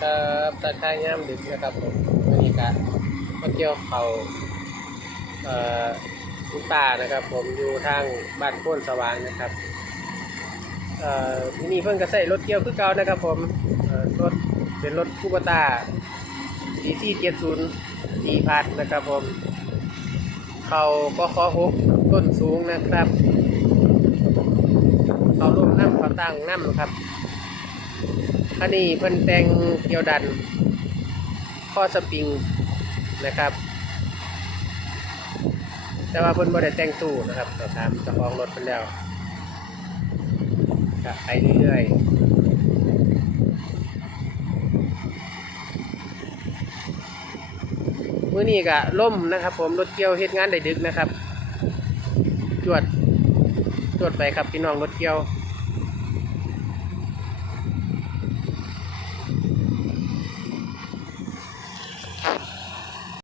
ครับตาข้างย่ามดึกนะครับผมวันนี้ก็มาเกี่ยวเขาเอ่อคุณตานะครับ ผมอยู่ทางบ้านโพ้นสว่างนะครับเอ่อที่นี่เพิ่งก็ใส่รถเกี่ยวคือเก่านะครับ ผมเอ่อรถเป็นรถคูปตาดีซีเจ็ดศูนย์ดีพัดนะครับ ผม เขาก็ข้อหกต้นสูงนะครับ เขาร่วมน้ำเขาตั้งน้ำครับ คันนี้เพิ่นแต่งเกี่ยวดัน ข้อสปริงนะครับ แต่ว่าเพิ่นบ่ได้แต่งตู้นะครับเราถามเจ้าของรถเพิ่นแล้วก็ไปเรื่อยๆมื้อนี้ก็ล่มนะครับ ผมรถเกี่ยวเฮ็ดงานได้ดึกนะครับ จวด จวดไปครับพี่น้องรถเกี่ยว